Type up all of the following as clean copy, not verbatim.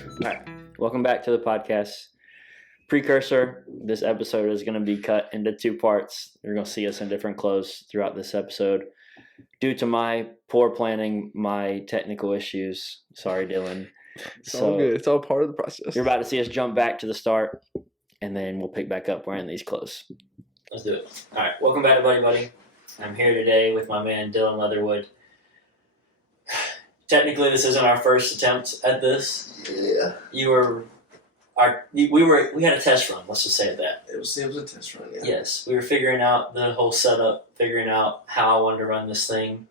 All right, welcome back to the podcast. Precursor, this episode is going to be cut into two parts. You're going to see us in different clothes throughout this episode. Due to my poor planning, my technical issues. Sorry, Dylan. It's all good. It's all part of the process. You're about to see us jump back to the start, and then we'll pick back up wearing these clothes. Let's do it. All right, welcome back to Buddy. I'm here today with my man, Dylan Leatherwood. Technically, this isn't our first attempt at this. Yeah. We had a test run. Let's just say that. It was a test run. Yeah. Yes, we were figuring out the whole setup, figuring out how I wanted to run this thing,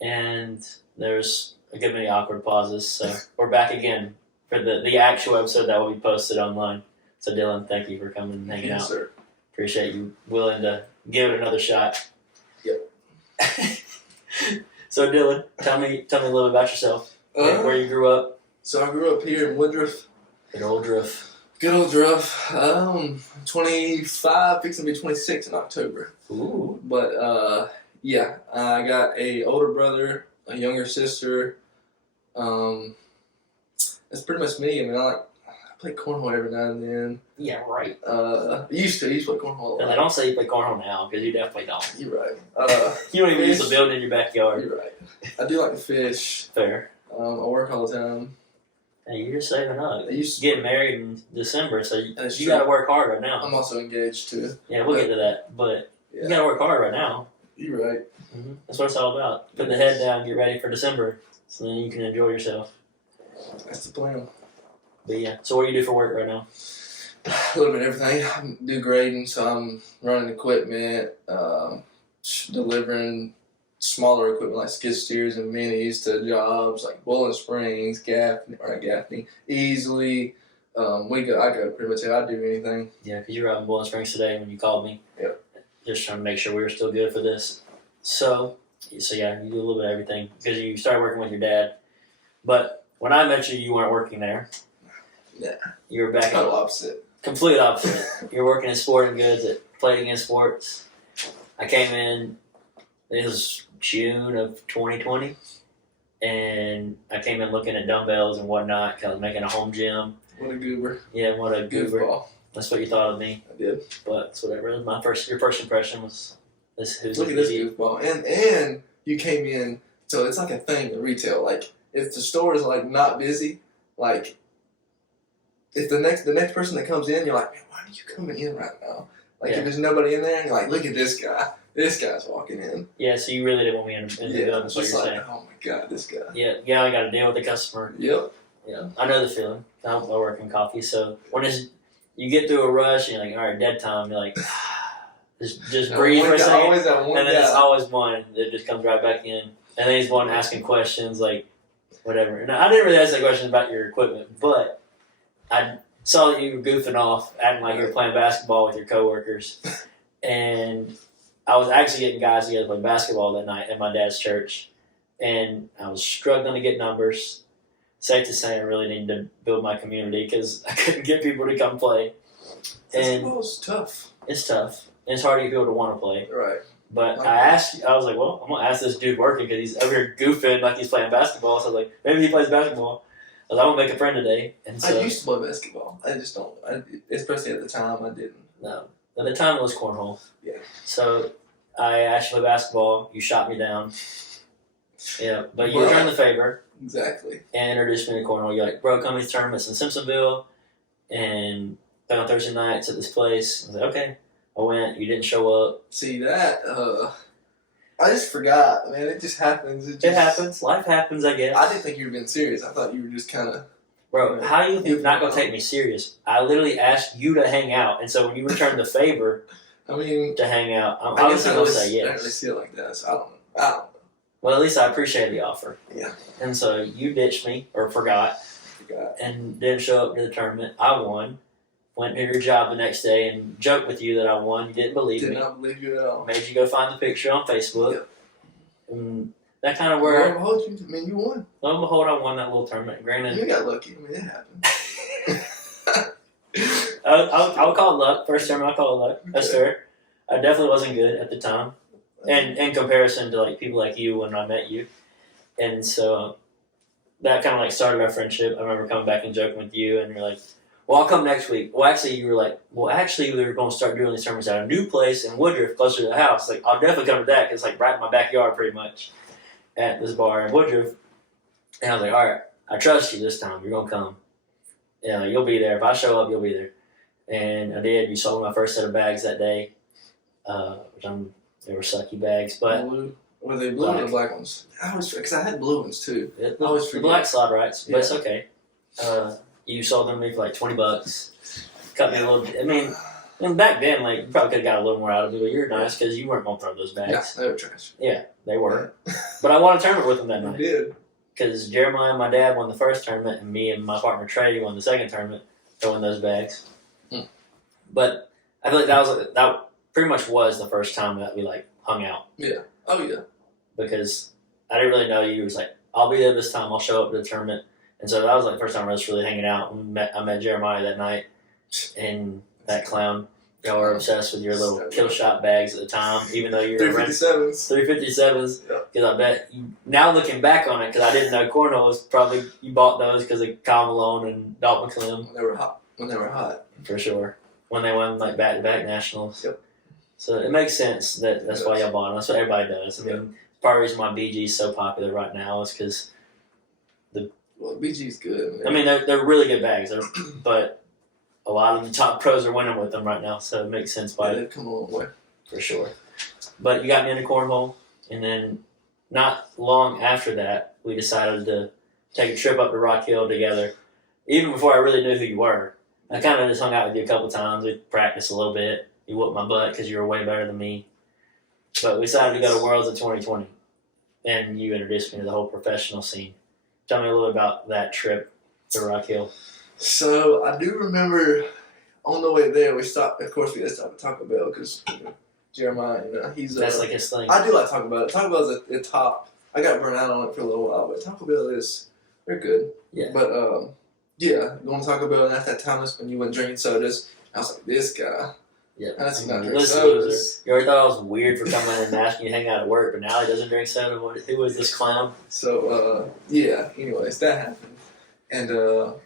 and there's a good many awkward pauses. So we're back again for the actual episode that will be posted online. So Dylan, thank you for coming and hanging out. Sir. Appreciate you willing to give it another shot. Yep. So Dylan, tell me a little about yourself. Where you grew up. So I grew up here in Woodruff. Good old Druff. 25, fixing to be 26 in October. Ooh. But yeah, I got a older brother, a younger sister. That's pretty much me. I mean, I play cornhole every now and then. Yeah, right. I used to play cornhole. And I don't say you play cornhole now because you definitely don't. You're right. You don't even use the building in your backyard. You're right. I do like to fish. Fair. I work all the time. Hey, you're just saving up. I used to getting married in December, so you That's got to true. work hard right now. I'm also engaged too. Yeah, we'll get to that, but Yeah. you got to work hard right now. You're right. Mm-hmm. That's what it's all about. Put the head down, get ready for December, so then you can enjoy yourself. That's the plan. But yeah, so what do you do for work right now? A little bit of everything. I do grading, so I'm running equipment, delivering smaller equipment like skid steers and minis to jobs like Bowling Springs, Gaffney, Easily. I go pretty much. I'd do anything. Yeah, because you were out in Bowling Springs today when you called me. Yep. Just trying to make sure we were still good for this. So yeah, you do a little bit of everything because you started working with your dad. But when I met you, you weren't working there. Yeah. You were back Total opposite. Complete opposite. You're working in sporting goods at Played Against Sports. I came in, it was June of 2020, and I came in looking at dumbbells and whatnot because I was making a home gym. What a goober. Yeah, what a goober. Goofball. That's what you thought of me. I did. But it's whatever. Your first impression was this. Look at this goofball. And you came in, so it's like a thing in retail. Like, if the store is like not busy, like, if the next person that comes in, you're like, man, why are you coming in right now? Like, if there's nobody in there, you're like, look at this guy. This guy's walking in. Yeah, so you really didn't want me in the building, that's what you're saying. Oh my God, this guy. Yeah, I got to deal with the customer. Yep. Yeah, I know the feeling. I work in coffee, so when you get through a rush and you're like, all right, dead time, you're like, just breathe for a second. Always that one and then guy. it's always one that just comes right back in. And then he's one asking questions, like, whatever. And I didn't really ask that question about your equipment, but I saw that you were goofing off, acting like you were playing basketball with your coworkers. And I was actually getting guys together to play basketball that night at my dad's church. And I was struggling to get numbers. Safe to say I really needed to build my community because I couldn't get people to come play. And Basketball's tough. it's tough. And it's hard to get people to want to play. Right. But I was like, well, I'm going to ask this dude working because he's over here goofing like he's playing basketball. So I was like, maybe he plays basketball. I was like, I'm going to make a friend today. And so, I used to play basketball. I just don't. Especially at the time, I didn't. No. At the time, it was cornhole. Yeah. So I asked you to play basketball. You shot me down. Yeah. But you returned the favor. Exactly. And introduced me to cornhole. You're like, bro, come to these tournaments in Simpsonville and play on Thursday nights at this place. I was like, okay. I went. You didn't show up. See that? I just forgot, man. It just happens. It happens. Life happens, I guess. I didn't think you were being serious. I thought you were just kind of. Bro, how do you think you're not going to take me serious? I literally asked you to hang out. And so when you returned the favor I mean, to hang out, I'm I obviously going to say I didn't yes. really see it like that, so I don't know. Well, at least I appreciated the offer. Yeah. And so you ditched me, or forgot, and didn't show up to the tournament. I won. Went to your job the next day and joked with you that I won. You didn't believe me. Did not believe you at all. Made you go find the picture on Facebook. Yep. And that kind of Lo where, and behold, you won. lo and behold, I won that little tournament. Granted, You got lucky. I mean, it happened. I would call it luck. First tournament, I call it luck. That's fair. I definitely wasn't good at the time. And in comparison to like people like you when I met you. And so that kind of like started our friendship. I remember coming back and joking with you, and you're like, "Well, I'll come next week." Well, actually, you were like, "Well, actually, we were going to start doing these tournaments at a new place in Woodruff, closer to the house. Like, I'll definitely come to that because it's like right in my backyard, pretty much, at this bar in Woodruff." And I was like, "All right, I trust you this time. You're gonna come. Yeah, you'll be there. If I show up, you'll be there." And I did. You sold my first set of bags that day, they were sucky bags, but blue. Were they blue or the black ones? I always because I had blue ones too. The black slide rights, but it's okay. You sold them to me for like $20. Cut me a little. I mean, and back then, like you probably could have got a little more out of me, but you're nice because you weren't gonna throw those bags. Yeah, they were trash. Yeah, they were. But I won a tournament with them that I night. did. Because Jeremiah and my dad won the first tournament, and me and my partner Trey won the second tournament, throwing those bags. But I feel like that pretty much was the first time that we like hung out. Yeah. Oh yeah. Because I didn't really know you. He was like, "I'll be there this time. I'll show up to the tournament." And so that was like the first time I was really hanging out. And I met Jeremiah that night, and that clown. Y'all were obsessed with your little kill shot bags at the time, even though you were 357s. 357s. Because I bet now looking back on it, because I didn't know cornhole was probably you bought those because of Kyle Malone and Dalton McClellan. When they were hot. For sure. When they won like back-to-back nationals. Yep. So it makes sense that's why y'all bought them. That's what everybody does. I mean, part of the reason why BG is so popular right now is because BG's good. I mean, they're really good bags, but a lot of the top pros are winning with them right now, so it makes sense why. They've come a long way. For sure. But you got me into cornhole, and then not long after that, we decided to take a trip up to Rock Hill together. Even before I really knew who you were, I kind of just hung out with you a couple times. We practiced a little bit. You whooped my butt because you were way better than me. But we decided to go to Worlds of 2020, and you introduced me to the whole professional scene. Tell me a little about that trip to Rock Hill. So I do remember on the way there, we stopped. Of course, we had to stop at Taco Bell because Jeremiah, he's that's like his thing. I do like Taco Bell. Taco Bell is at the top. I got burnt out on it for a little while, but Taco Bell they're good. Yeah. But yeah, going to Taco Bell and at that time when you went drinking sodas, I was like, this guy. Yeah. That's not You drinking sodas. loser. You already thought I was weird for coming in and asking you to hang out at work, but now he doesn't drink soda. Who is this clown? So yeah. Anyways, that happened, and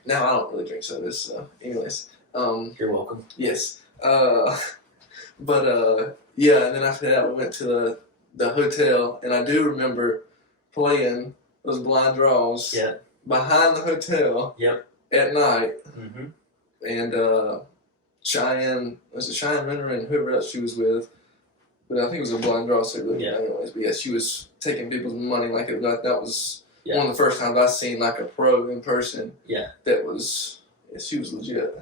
now I don't really drink sodas. So anyways, You're welcome. yes. But yeah, and then after that we went to the hotel, and I do remember playing those blind draws behind the hotel at night, and Cheyenne Renner and whoever else she was with, but I think it was a blind draw, so it really anyways. But yeah, she was taking people's money like that was one of the first times I seen like a pro in person. Yeah, that was she was legit.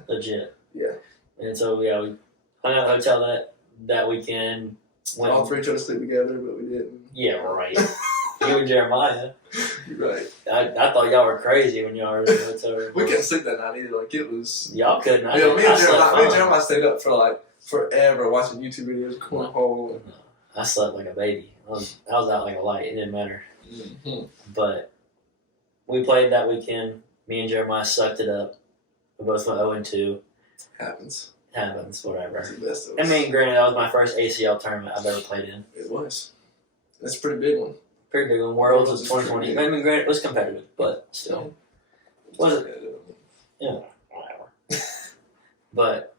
Yeah, and so we hung out at the hotel that weekend. All three tried to sleep together, but we didn't. Yeah, right. You and Jeremiah. You're right. I thought y'all were crazy when y'all were in the hotel. We couldn't sleep that night either. Like it was. Y'all couldn't. Me and Jeremiah stayed up for like forever watching YouTube videos, cornhole. I slept like a baby. I was out like a light. It didn't matter. Mm-hmm. But we played that weekend. Me and Jeremiah sucked it up. We both went 0-2. Happens, whatever. It's the best of I us. mean, granted, that was my first ACL tournament I've ever played in. It was. That's a pretty big one. Pretty big one. Worlds of 2020. I mean, granted, it was competitive, but still. Was it? Yeah, whatever. But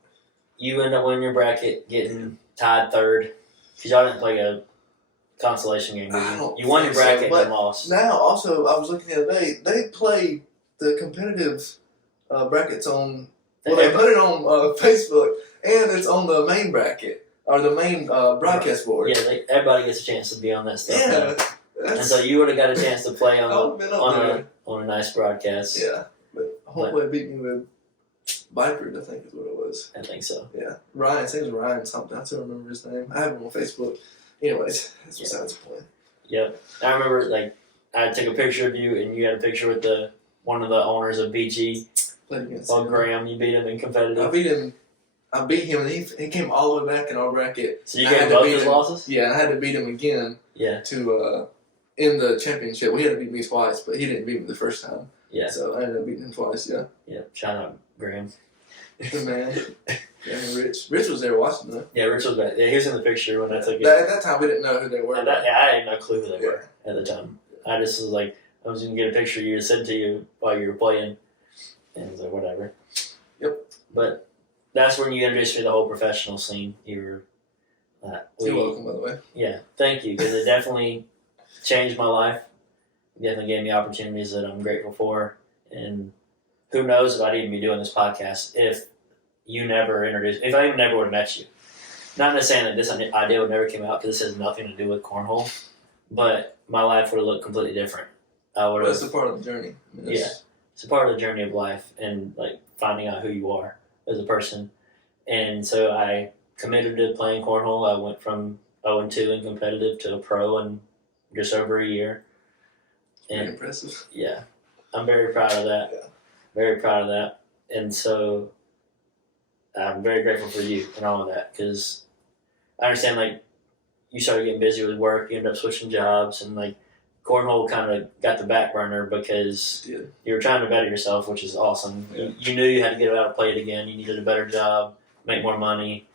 you end up winning your bracket, getting tied third. Because y'all didn't play a consolation game, did you? You won your bracket and lost. Now, also, I was looking the other day, they play the competitive brackets on. Well, they put it on Facebook, and it's on the main bracket or the main broadcast board. Yeah, everybody gets a chance to be on that stuff. Yeah, and so you would have got a chance to play on a nice broadcast. Yeah, but hopefully beat me with Viper, I think is what it was. I think so. Yeah, Ryan. His name was Ryan something. I still remember his name. I have him on Facebook. Anyways, that's besides the point. Yep, I remember I took a picture of you, and you had a picture with one of the owners of BG. Graham, you beat him in competitive. I beat him, and he came all the way back in our bracket. So you gave both his losses? Yeah, I had to beat him again. Yeah. To in the championship, he had to beat me twice, but he didn't beat me the first time. Yeah. So I ended up beating him twice. Yeah. Yeah. Shout out Graham. Good man. Yeah, and Rich. Rich was there watching them. Yeah, Rich was back. Yeah, he was in the picture when I took it. At that time, we didn't know who they were. I had no clue who they were at the time. I just was like, I was going to get a picture of you to send to you while you were playing. And I was like, whatever. Yep. But that's when you introduced me to the whole professional scene. You're welcome, by the way. Yeah, thank you, because it definitely changed my life. It definitely gave me opportunities that I'm grateful for. And who knows if I'd even be doing this podcast if you never introduced, if I even never would have met you. Not just saying that this idea would never came out, because this has nothing to do with cornhole, but my life would have looked completely different. I would have. That's a part of the journey. Yeah, it's a part of the journey of life, and like finding out who you are as a person. And so I committed to playing cornhole. I went from 0-2 in competitive to a pro in just over a year. And very impressive. Yeah, I'm very proud of that. Yeah. Very proud of that. And so I'm very grateful for you and all of that, because I understand, like, you started getting busy with work, you ended up switching jobs, and like cornhole kind of got the back burner because you were trying to better yourself, which is awesome. Yeah. You knew you had to get out and play it again. You needed a better job, make more money,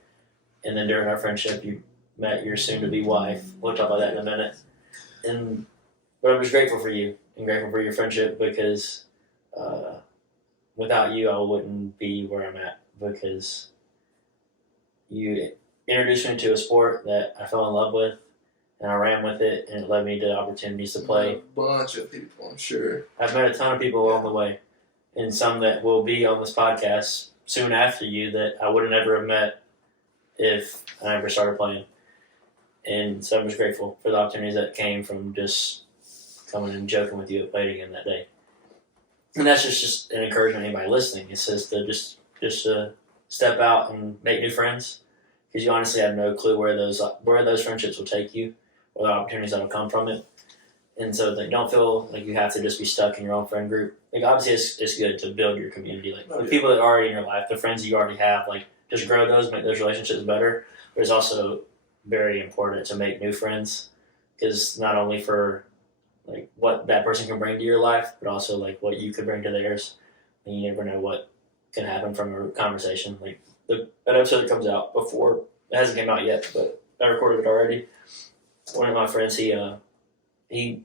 and then during our friendship, you met your soon-to-be wife. We'll talk about that in a minute. But I'm just grateful for you and grateful for your friendship, because without you, I wouldn't be where I'm at, because you introduced me to a sport that I fell in love with, and I ran with it, and it led me to opportunities to play. A bunch of people, I'm sure. I've met a ton of people along the way, and some that will be on this podcast soon after you that I would have never have met if I never started playing. And so I'm just grateful for the opportunities that came from just coming and joking with you at Play It Again that day. And that's just an encouragement to anybody listening. It says to just step out and make new friends, because you honestly have no clue where those friendships will take you, or the opportunities that will come from it. And so they don't feel like you have to just be stuck in your own friend group. Like, obviously it's good to build your community. Like, the people that are already in your life, the friends that you already have, like, just grow those, make those relationships better. But it's also very important to make new friends, because not only for like what that person can bring to your life, but also like what you could bring to theirs. And you never know what can happen from a conversation. Like that episode that comes out before, it hasn't came out yet, but I recorded it already. One of my friends, he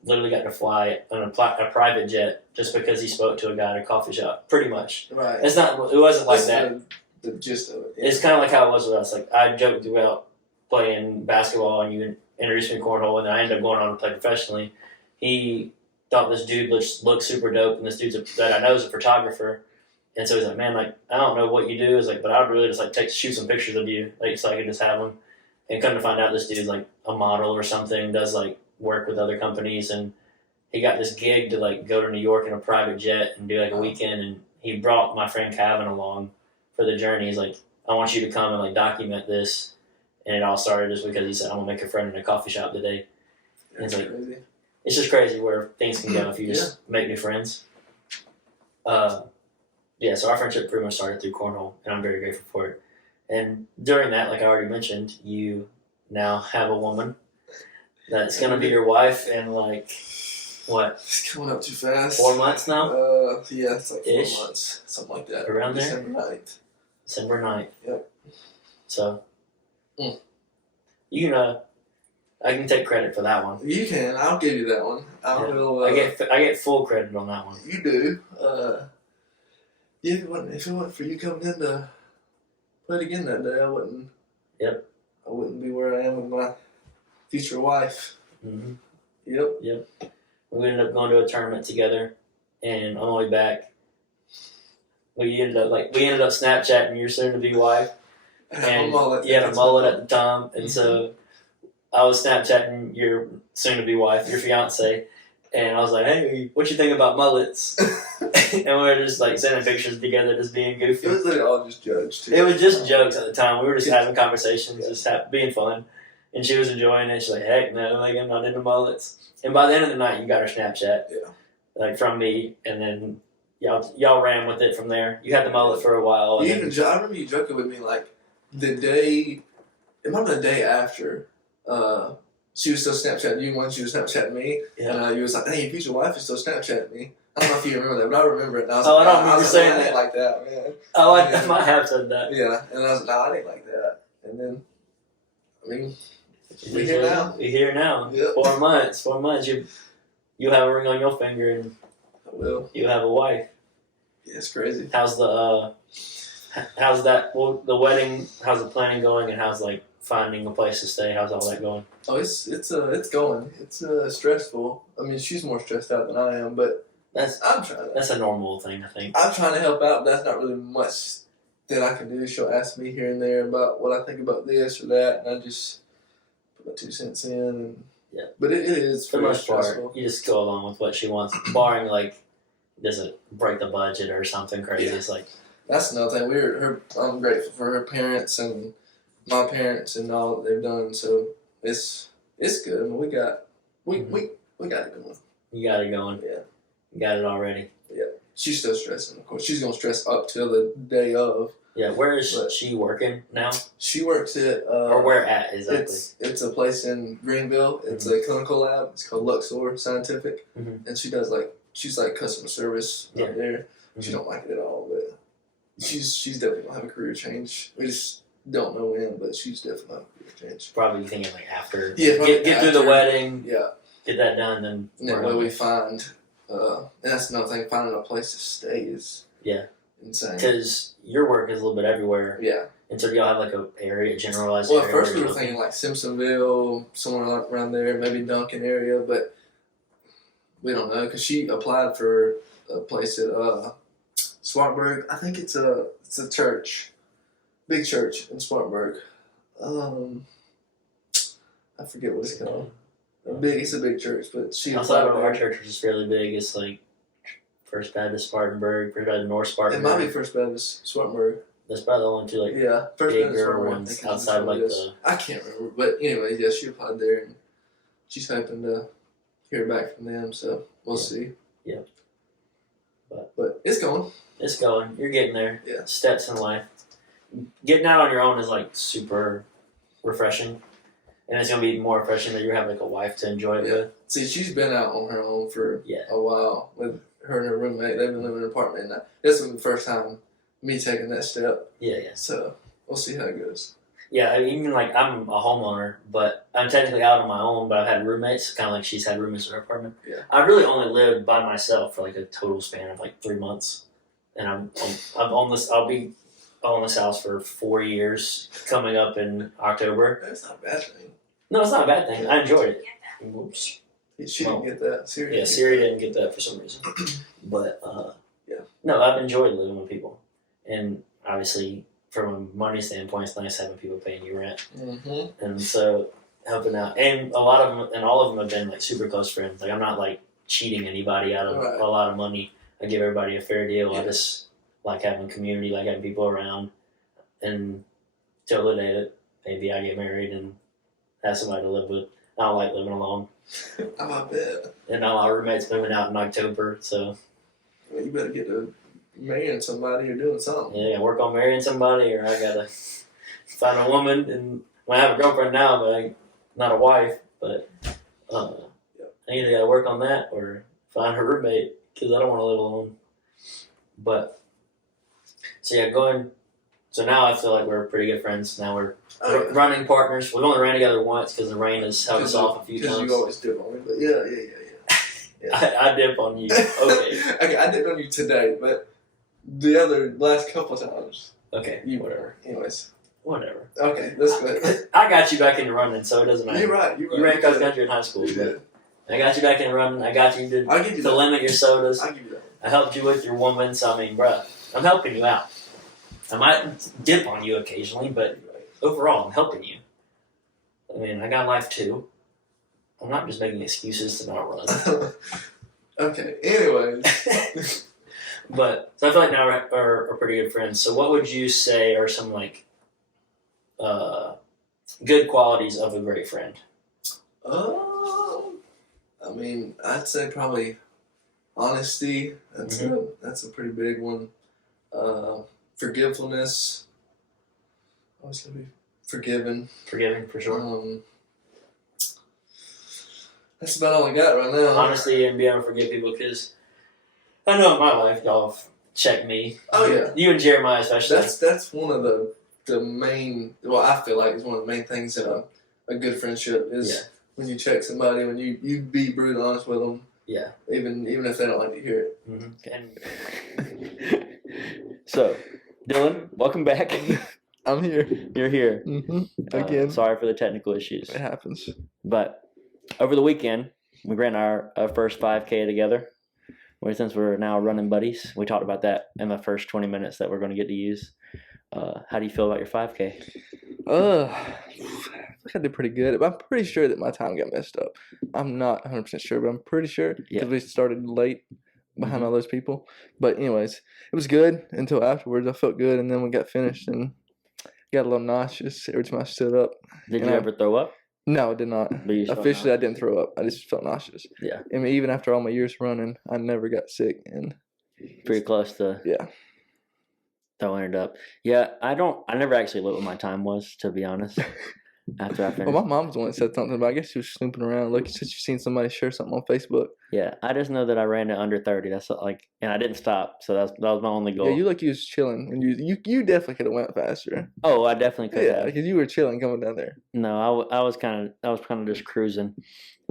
literally got to fly on a private jet just because he spoke to a guy at a coffee shop. Pretty much. Right. It wasn't like that. The gist of it. Yeah. It's kind of like how it was with us. Like, I joked about playing basketball, and you introduced me to cornhole, and I ended up going on to play professionally. He thought this dude looked super dope, and this dude that I know is a photographer. And so he's like, man, like, I don't know what you do. He's like, but I'd really just like shoot some pictures of you, like, so I could just have them. And come to find out, this dude's like a model or something, does like work with other companies, and he got this gig to like go to New York in a private jet and do like a weekend. And he brought my friend Calvin along for the journey. He's like, I want you to come and like document this. And it all started just because he said, I'm gonna make a friend in a coffee shop today. And it's like, crazy. It's just crazy where things can go if you just make new friends. So our friendship pretty much started through cornhole, and I'm very grateful for it. And during that, like I already mentioned, you now have a woman that's going to be your wife in like, what? It's coming up too fast. 4 months now? Yeah, it's like 4 Ish. months. Something like that. Around there? December 9th. December 9th. Yep. So, you can, I can take credit for that one. You can. I'll give you that one. I get full credit on that one. You do. If it wasn't for you coming in to play it again that day, I wouldn't. Yep. I wouldn't be where I am with my future wife. Mm-hmm. Yep. We ended up going to a tournament together, and on the way back, we ended up Snapchatting your soon-to-be wife. And you had a mullet at the time, and so I was Snapchatting your soon-to-be wife, your fiance, and I was like, "Hey, what you think about mullets?" And we were just like sending pictures together, just being goofy. It was literally all just jokes too. It was just jokes at the time. We were just having conversations, just being fun, and she was enjoying it. She's like, "Heck no, like, I'm not into mullets." And by the end of the night, you got her Snapchat, like from me, and then y'all ran with it from there. You had the mullet for a while. I remember you joking with me like the day. It might have been the day after. She was still Snapchatting you when she was Snapchatting me, and you was like, "Hey, your future wife is still Snapchatting me." I don't know if you remember that, but I remember it. And I was I don't remember saying I that. didn't like that, man. Oh, I might have said that. Yeah, and I was like, "No, I didn't like that." And then, I mean, we're here now. We're here now. Yep. 4 months. 4 months. You have a ring on your finger, and I will. you have a wife. Yeah, it's crazy. How's the the wedding? How's the planning going, and how's like finding a place to stay? How's all that going? Oh, it's going. It's stressful. I mean, she's more stressed out than I am, but I'm trying. That's a normal thing, I think. I'm trying to help out, but that's not really much that I can do. She'll ask me here and there about what I think about this or that, and I just put my 2 cents in. And, yeah. But it is for the most stressful. part, you just go along with what she wants, barring like doesn't break the budget or something crazy. Yeah. It's like that's another thing. I'm grateful for her parents and my parents and all that they've done. So it's good. I mean, we got it going. You got it going. Yeah. You got it already. Yeah. She's still stressing, of course. She's gonna stress up till the day of. Yeah. Where is she working now? She works at or where at exactly? It's a place in Greenville. It's a clinical lab. It's called Luxor Scientific, and she's like customer service out there. She don't like it at all, but she's definitely gonna have a career change. We just don't know when, but she's definitely gonna have a career change. Probably thinking like after. Yeah. Get through the wedding. Yeah. Get that done, then. And that way we find. And that's another thing. Finding a place to stay is insane. Because your work is a little bit everywhere. Yeah. And so do y'all have like a generalized area? Well, at first we were thinking like Simpsonville, somewhere like around there, maybe Duncan area, but we don't know because she applied for a place at Spartanburg. I think it's a church, big church in Spartanburg. I forget what it's called. It's a big church, but she. I thought our church was just fairly big. It's like First Baptist Spartanburg, First Baptist North Spartanburg. It might be First Baptist Spartanburg. That's probably the only two like First bigger ones outside of like the. I can't remember, but anyway, yeah, she applied there, and she's hoping to hear back from them. So we'll see. Yeah. But it's going. It's going. You're getting there. Yeah. Steps in life. Getting out on your own is like super refreshing. And it's going to be more refreshing that you have like a wife to enjoy it with. See, she's been out on her own for a while with her and her roommate. They've been living in an apartment. And this was the first time me taking that step. Yeah. So we'll see how it goes. Yeah, even like I'm a homeowner, but I'm technically out on my own, but I've had roommates, kind of like she's had roommates in her apartment. Yeah. I really only lived by myself for like a total span of like 3 months. And I'll be on this house for 4 years coming up in October. That's not a bad thing. No, it's not a bad thing. I enjoyed it. Whoops. She didn't get that. Siri didn't get that for some reason. But, no, I've enjoyed living with people. And obviously, from a money standpoint, it's nice having people paying you rent. Mm-hmm. And so, helping out. And a lot of them, and all of them have been like super close friends. Like, I'm not like cheating anybody out of a lot of money. I give everybody a fair deal. Yeah. I just like having community, like having people around. And till the day that maybe I get married and have somebody to live with. I don't like living alone. I bet. And now my roommate's moving out in October, so. Well, you better get to marrying somebody or doing something. Yeah, work on marrying somebody, or I gotta find a woman. And I have a girlfriend now, but not a wife. But I either gotta work on that or find a roommate because I don't want to live alone. But so So now I feel like we're pretty good friends. Now we're running partners. We've only ran together once because the rain has held us off a few times. Because you always dip on me, but yeah. I dip on you. Okay. Okay, I dipped on you today, but the last couple times. Okay. Whatever. Anyways. Whatever. Okay, let's go ahead. I got you back into running, so it doesn't matter. You're right. You ran cross country in high school. I got you back into running. I got you to limit your sodas. I'll give you that. I helped you with your woman, so I mean, bruh, I'm helping you out. I might dip on you occasionally, but overall, I'm helping you. I mean, I got life too. I'm not just making excuses to not run. Okay, anyways. But, so I feel like now we're pretty good friends. So what would you say are some, like, good qualities of a great friend? I mean, I'd say probably honesty. That's a pretty big one. Forgiveness. Always gonna be forgiving. Forgiving, for sure. That's about all I got right now. Honesty and being able to forgive people, because I know in my life y'all have checked me. Oh yeah. You and Jeremiah especially. That's one of the main. Well, I feel like it's one of the main things in a good friendship is when you check somebody, when you be brutally honest with them, Yeah. Even if they don't like to hear it. So, Dylan, welcome back. I'm here. You're here. Again. Sorry for the technical issues. It happens. But over the weekend, we ran our first 5K together. Since we're now running buddies, we talked about that in the first 20 minutes that we're going to get to use. How do you feel about your 5K? I think I did pretty good. But I'm pretty sure that my time got messed up. I'm not 100% sure, but I'm pretty sure because we started late behind all those people. But anyways, it was good until afterwards. I felt good, and then we got finished and got a little nauseous every time I stood up. Did you ever throw up? No, I did not. Officially, I didn't throw up. I just felt nauseous. Yeah. I mean, even after all my years running, I never got sick. And pretty close to throwing it up. Yeah, I never actually looked what my time was, to be honest. After I finished. Well, my mom's the one that said something, but I guess she was snooping around. Look, she said she's seen somebody share something on Facebook. Yeah, I just know that I ran it under 30. That's and I didn't stop, so that was my only goal. Yeah, you was chilling, and you definitely could have went faster. Oh, I definitely could have. Yeah, because you were chilling coming down there. No, I was kind of just cruising.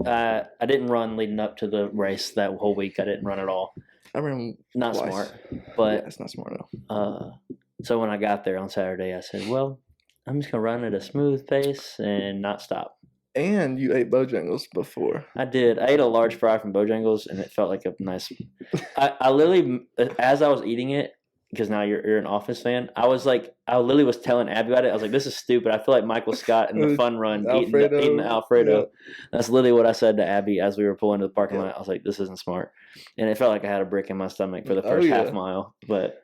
I didn't run leading up to the race that whole week. I didn't run at all. I ran not twice. Smart, but yeah, it's not smart at all. So when I got there on Saturday, I said, "Well, I'm just gonna run at a smooth pace and not stop." And you ate Bojangles before. I did. I ate a large fry from Bojangles, and it felt like a nice. I literally, as I was eating it, because now you're an Office fan. I literally was telling Abby about it. I was like, "This is stupid." I feel like Michael Scott in the Fun Run eating the Alfredo. Yeah. That's literally what I said to Abby as we were pulling to the parking lot. I was like, "This isn't smart," and it felt like I had a brick in my stomach for the first half mile, but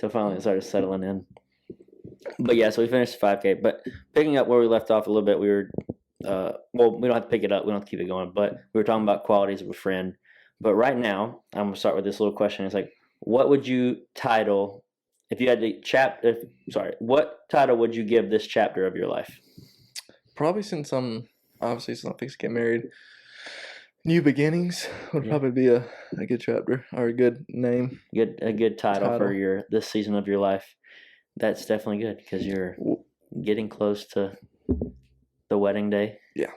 so finally it started settling in. But yeah, so we finished the 5K. But picking up where we left off a little bit, we were, we don't have to pick it up. We don't have to keep it going. But we were talking about qualities of a friend. But right now, I'm going to start with this little question. It's like, what would you title, if you had to what title would you give this chapter of your life? Probably since I'm fixing to get married, New Beginnings would probably be a good chapter or a good name. A good title for this season of your life. That's definitely good because you're getting close to the wedding day. Yeah.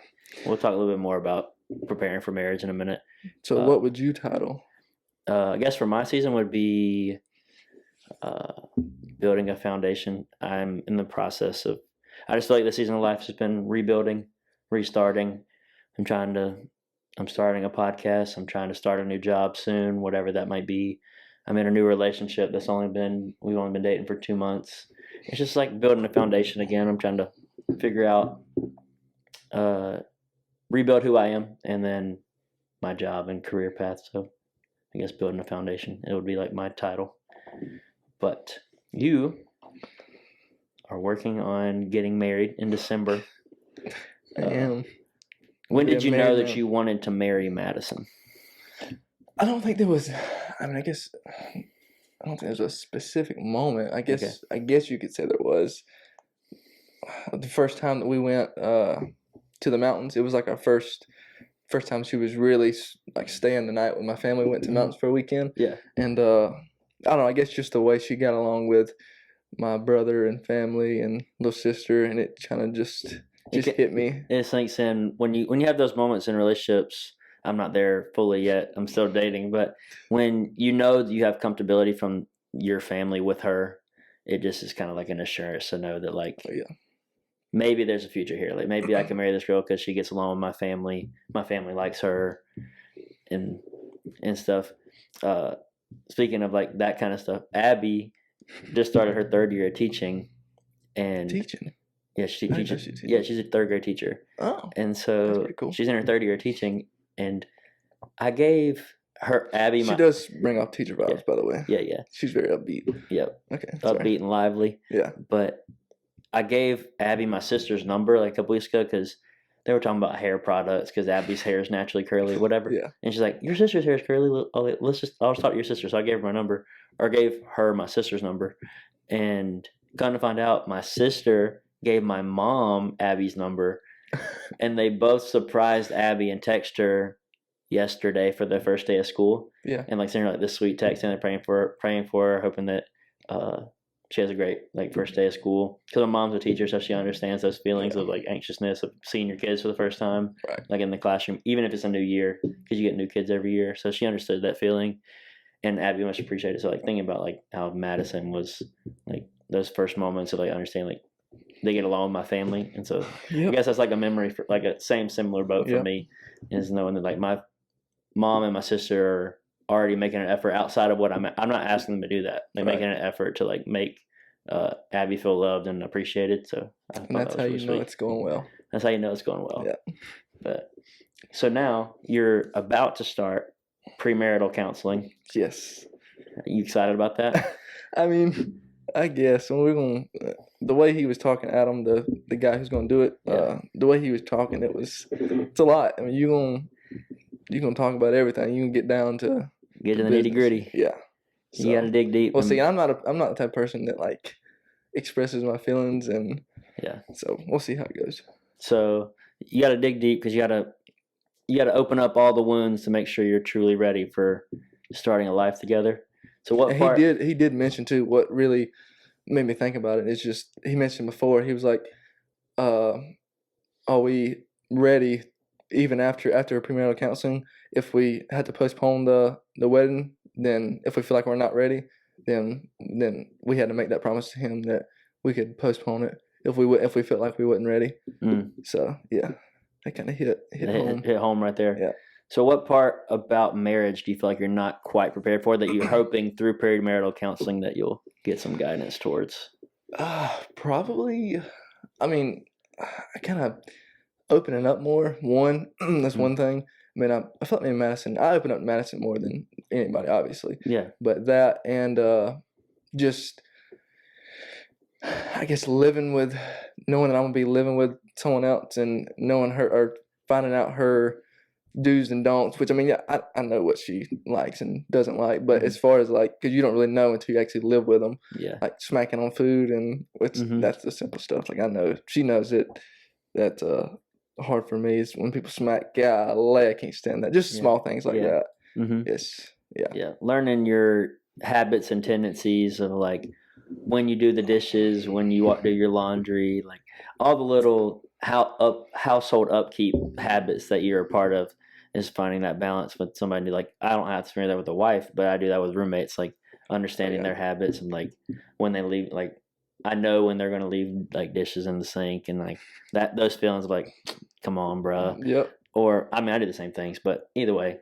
We'll talk a little bit more about preparing for marriage in a minute. So what would you title? I guess for my season would be building a foundation. I'm in the process of, I just feel like this season of life has been rebuilding, restarting. I'm starting a podcast. I'm trying to start a new job soon, whatever that might be. I'm in a new relationship we've only been dating for 2 months. It's just like building a foundation again. I'm trying to figure out, rebuild who I am and then my job and career path. So I guess building a foundation, it would be like my title. But you are working on getting married in December. I am. When did you know that you wanted to marry Madison? I don't think there was. I don't think there was a specific moment. I guess you could say there was. The first time that we went to the mountains, it was like our first time she was really like staying the night with my family. Went to mountains for a weekend. Yeah. And I don't know. I guess just the way she got along with my brother and family and little sister, and it kind of just hit me. It sinks in when you have those moments in relationships. I'm not there fully yet. I'm still dating. But when you know that you have comfortability from your family with her, it just is kind of like an assurance to know that, like, maybe there's a future here. Like, maybe I can marry this girl because she gets along with my family. My family likes her and stuff. Speaking of, like, that kind of stuff, Abby just started her third year of teaching. Teaching? Yeah, she teaches. Yeah, she's a third grade teacher. Oh. And so that's pretty cool. She's in her third year of teaching. And I gave Abby. She does bring off teacher vibes, by the way. Yeah, yeah. She's very upbeat. Yep. Okay. Upbeat and lively. Yeah. But I gave Abby my sister's number like a couple weeks ago because they were talking about hair products because Abby's hair is naturally curly, whatever. Yeah. And she's like, "Your sister's hair is curly. I'll just talk to your sister." So I gave her my number, or gave her my sister's number, and come to find out, my sister gave my mom Abby's number. And they both surprised Abby and texted her yesterday for the first day of school. Yeah. And like sending her like this sweet text and they're praying for her, hoping that she has a great like first day of school because my mom's a teacher, so she understands those feelings of like anxiousness of seeing your kids for the first time, Right. like in the classroom, even if it's a new year because you get new kids every year. So she understood that feeling, and Abby much appreciated. So like thinking about like how Madison was like those first moments of like understanding like they get along with my family, and so I guess that's like a memory for like a similar boat for me is knowing that like my mom and my sister are already making an effort outside of what I'm not asking them to do that. They're making an effort to like make Abby feel loved and appreciated. So and that's how you know it's going well. That's how you know it's going well. Yeah. But so now you're about to start premarital counseling. Yes. Are you excited about that? I mean, I guess when we're going, the way he was talking, Adam, the guy who's going to do it, the way he was talking, it's a lot. I mean, you're gonna talk about everything. You can get down to the nitty gritty. Yeah. So, you got to dig deep. Well, see, I'm not the type of person that like expresses my feelings, and so we'll see how it goes. So you got to dig deep because you got to open up all the wounds to make sure you're truly ready for starting a life together. So what part? He did mention too. What really made me think about it is just he mentioned before. He was like, "Are we ready?" Even after premarital counseling, if we had to postpone the wedding, then if we feel like we're not ready, then we had to make that promise to him that we could postpone it if we felt like we wasn't ready. So yeah, that kind of hit home. Hit home right there. Yeah. So what part about marriage do you feel like you're not quite prepared for that you're hoping through premarital counseling that you'll get some guidance towards? Probably. I mean, I kind of opening up more. That's one thing. I mean, I felt me in Madison. I open up to Madison more than anybody, obviously. Yeah. But that and just, I guess, knowing that I'm gonna be living with someone else and knowing her or finding out her do's and don'ts. Which I mean, I know what she likes and doesn't like, but as far as like, because you don't really know until you actually live with them. Yeah. Like smacking on food and that's the simple stuff. Like I know she knows it. That's hard for me is when people smack. Golly, I can't stand that. Just small things like that. Yes. Yeah. Learning your habits and tendencies of like when you do the dishes, when you do your laundry, like all the little household upkeep habits that you're a part of is finding that balance with somebody. Like I don't have to figure that with a wife, but I do that with roommates. Like understanding their habits and like when they leave, like I know when they're going to leave like dishes in the sink and like those feelings of like, come on, bro. Yep. Or I mean, I do the same things, but either way.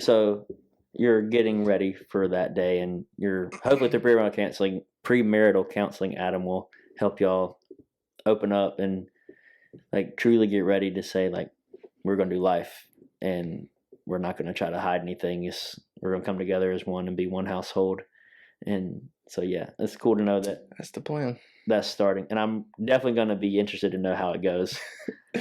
So you're getting ready for that day, and you're hopefully through premarital counseling. Adam will help y'all open up and like truly get ready to say like we're going to do life, and we're not going to try to hide anything. We're going to come together as one and be one household. And so, yeah, it's cool to know that that's the plan. That's starting. And I'm definitely going to be interested to know how it goes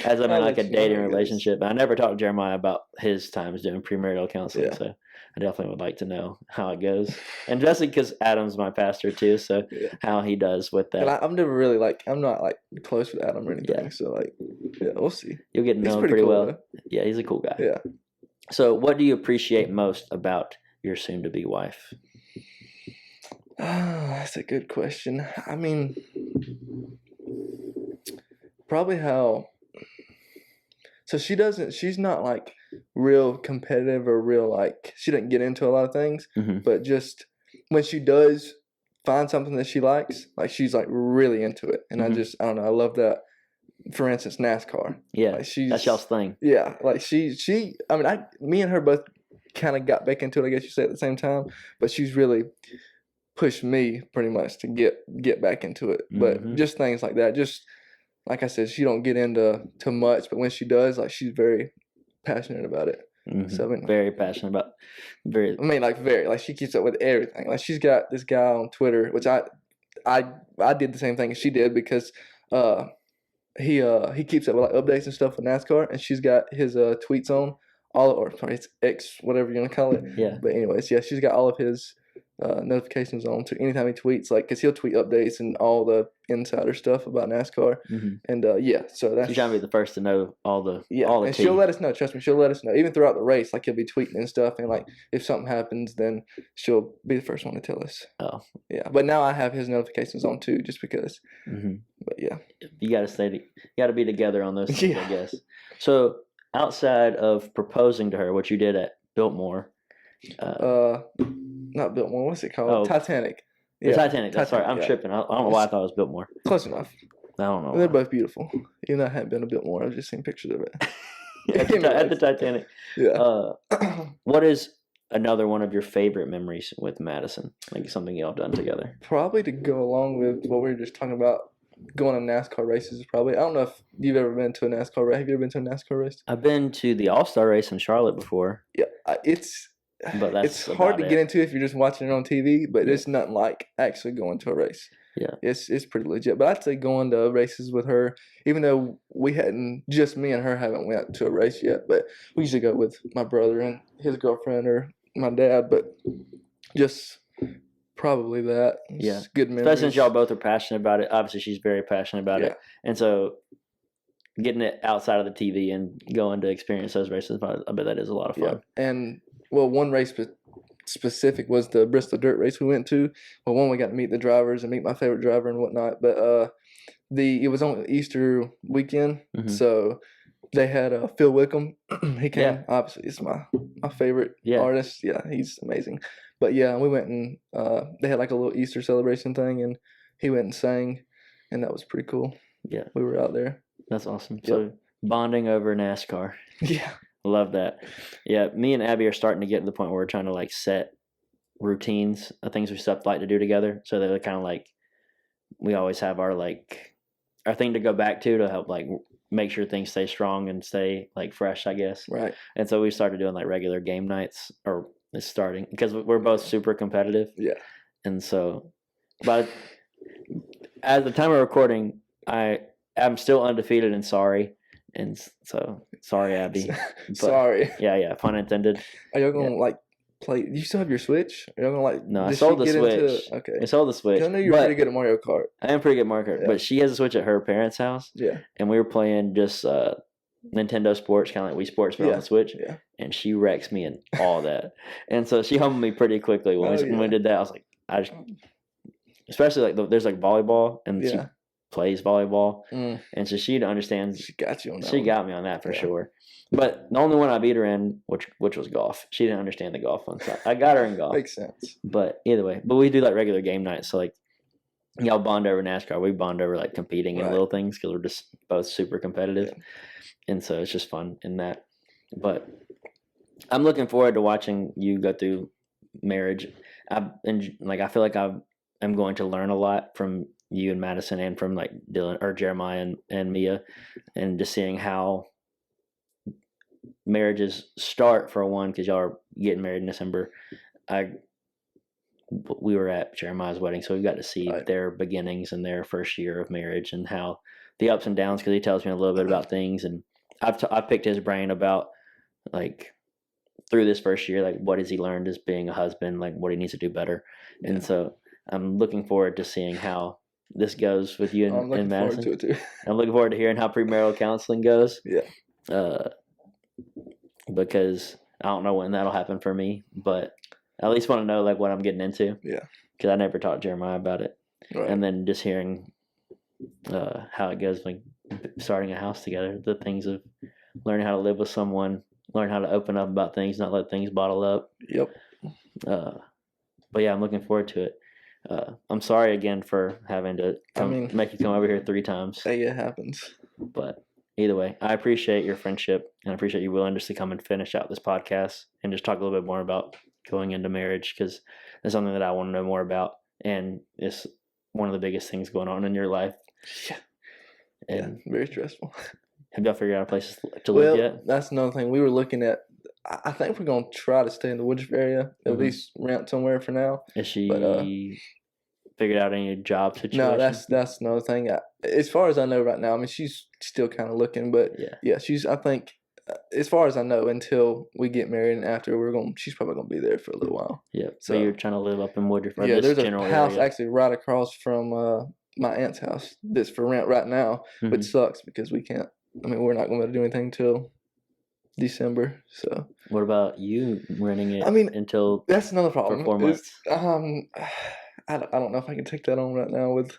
as I'm in like a dating relationship. I never talked to Jeremiah about his times doing premarital counseling. So I definitely would like to know how it goes. And just because Adam's my pastor too. So how he does with that. And I'm never really I'm not like close with Adam or anything. Yeah. So like, we'll see. You'll get to know him pretty cool, well. Though. Yeah, he's a cool guy. Yeah. So what do you appreciate most about your soon-to-be wife? That's a good question. I mean, probably how. So she's not like real competitive or real like, she doesn't get into a lot of things, but just when she does find something that she likes, like she's like really into it. And I don't know, I love that. For instance, NASCAR. Yeah. Like that's y'all's thing. Yeah. Like me and her both kind of got back into it, I guess you say, at the same time, but she's really pushed me pretty much to get back into it. But just things like that, just like I said, she don't get into too much, but when she does, like she's very passionate about it. So I mean, very passionate about like she keeps up with everything. Like she's got this guy on Twitter, which I did the same thing as she did because he keeps up with like updates and stuff with NASCAR, and she's got his tweets on it's X, whatever you're gonna call it. Yeah. But anyways, she's got all of his notifications on to anytime he tweets, like, because he'll tweet updates and all the insider stuff about NASCAR. And so that's. She's trying to be the first to know all the and tea. she'll let us know. Trust me, she'll let us know. Even throughout the race, like he'll be tweeting and stuff, and like if something happens, then she'll be the first one to tell us. Oh, yeah. But now I have his notifications on too, just because. But yeah, you got to be together on those things, I guess. So outside of proposing to her, what you did at Biltmore. Not Biltmore. What's it called? Titanic. The Titanic. Sorry, I'm tripping. I don't know why I thought it was Biltmore. Close enough. I don't know. They're both beautiful. Even though I haven't been to Biltmore, I've just seen pictures of it. at the Titanic. Yeah. What is another one of your favorite memories with Madison? Like something y'all done together? Probably to go along with what we were just talking about. Going on NASCAR races is probably. I don't know if you've ever been to a NASCAR race. Have you ever been to a NASCAR race? I've been to the All-Star race in Charlotte before. Yeah, it's hard to get into if you're just watching it on TV, but it's nothing like actually going to a race. Yeah, it's pretty legit. But I'd say going to races with her, even though just me and her haven't went to a race yet, but we usually go with my brother and his girlfriend or my dad. But just probably that. It's good memories. Especially since y'all both are passionate about it. Obviously, she's very passionate about it, and so getting it outside of the TV and going to experience those races, I bet that is a lot of fun. Yeah. And one race specific was the Bristol Dirt Race we went to. Well, one we got to meet the drivers and meet my favorite driver and whatnot. But it was on Easter weekend, so they had Phil Wickham. He came. Yeah. Obviously, he's my favorite artist. Yeah, he's amazing. But yeah, we went and they had like a little Easter celebration thing, and he went and sang, and that was pretty cool. Yeah, we were out there. That's awesome. So bonding over NASCAR. Yeah. Love that. Yeah, me and Abby are starting to get to the point where we're trying to like set routines of things we like to do together. So they're kind of like we always have our thing to go back to help like make sure things stay strong and stay like fresh, I guess. Right. And so we started doing like regular game nights, or it's starting because we're both super competitive. Yeah. And so, but at the time of recording, I'm still undefeated and sorry. And so, sorry, Abby. Sorry. Yeah, pun intended. Are y'all going to like play? Do you still have your Switch? Are y'all going to like? No, I sold the Switch. Okay. I sold the Switch. I know you're pretty good at Mario Kart. I am pretty good at Mario Kart, but she has a Switch at her parents' house. Yeah. And we were playing just Nintendo Sports, kind of like Wii Sports, but on the Switch. Yeah. And she wrecks me in all that. And so she humbled me pretty quickly when we did that. I was like, especially like there's like volleyball, and she plays volleyball, and so she understands. She got you on that. She got me on that for sure. But the only one I beat her in, which was golf, she didn't understand the golf one, so I got her in golf. Makes sense. But either way, we do like regular game nights, so like y'all bond over NASCAR, we bond over like competing in little things because we're just both super competitive, and so it's just fun in that. But I'm looking forward to watching you go through marriage. I feel like I'm going to learn a lot from you and Madison, and from like Dylan or Jeremiah and Mia, and just seeing how marriages start for one, because y'all are getting married in December. We were at Jeremiah's wedding, so we got to see their beginnings and their first year of marriage and how the ups and downs, because he tells me a little bit about things, and I've picked his brain about like through this first year, like what has he learned as being a husband, like what he needs to do better. And so I'm looking forward to seeing how this goes with you and Madison. Forward to it too. I'm looking forward to hearing how premarital counseling goes. Yeah. Because I don't know when that'll happen for me, but I at least want to know like what I'm getting into. Yeah. Because I never talked to Jeremiah about it. Right. And then just hearing how it goes, like starting a house together, the things of learning how to live with someone, learn how to open up about things, not let things bottle up. Yep. But yeah, I'm looking forward to it. I'm sorry again for having to make you come over here 3 times. Hey, it happens. But either way, I appreciate your friendship, and I appreciate you willing just to come and finish out this podcast and just talk a little bit more about going into marriage, because it's something that I want to know more about, and it's one of the biggest things going on in your life. Yeah. And very stressful. Have y'all figured out a place to live yet? That's another thing. We were looking at, I think we're going to try to stay in the Woodruff area, at least rent somewhere for now. Is she figured out any job situation? No, that's another thing. As far as I know right now, I mean, she's still kind of looking, but yeah, I think as far as I know, until we get married and after she's probably gonna be there for a little while. Yeah. So So you're trying to live up in Woodruff. Or yeah, this there's a general house area. actually right across from my aunt's house that's for rent right now, which sucks because we can't. I mean, we're not going to do anything till December. So what about you renting it? I mean, until that's another problem. for 4 months. I don't know if I can take that on right now with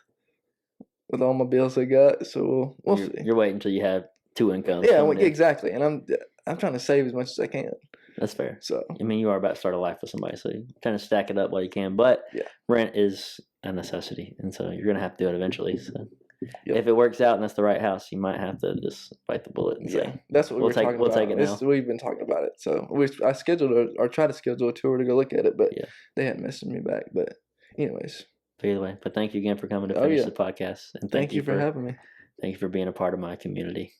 all my bills I got. So we'll see. You're waiting until you have 2 incomes. Yeah, exactly. And I'm trying to save as much as I can. That's fair. So I mean, you are about to start a life with somebody, so you kind of stack it up while you can. But rent is a necessity, and so you're gonna have to do it eventually. So if it works out and that's the right house, you might have to just bite the bullet and say, that's what we'll take about. We'll take it now. We've been talking about it. So I scheduled or tried to schedule a tour to go look at it, but they hadn't messaged me back. But anyways. Either way, but thank you again for coming to finish the podcast, and thank you for having me. Thank you for being a part of my community.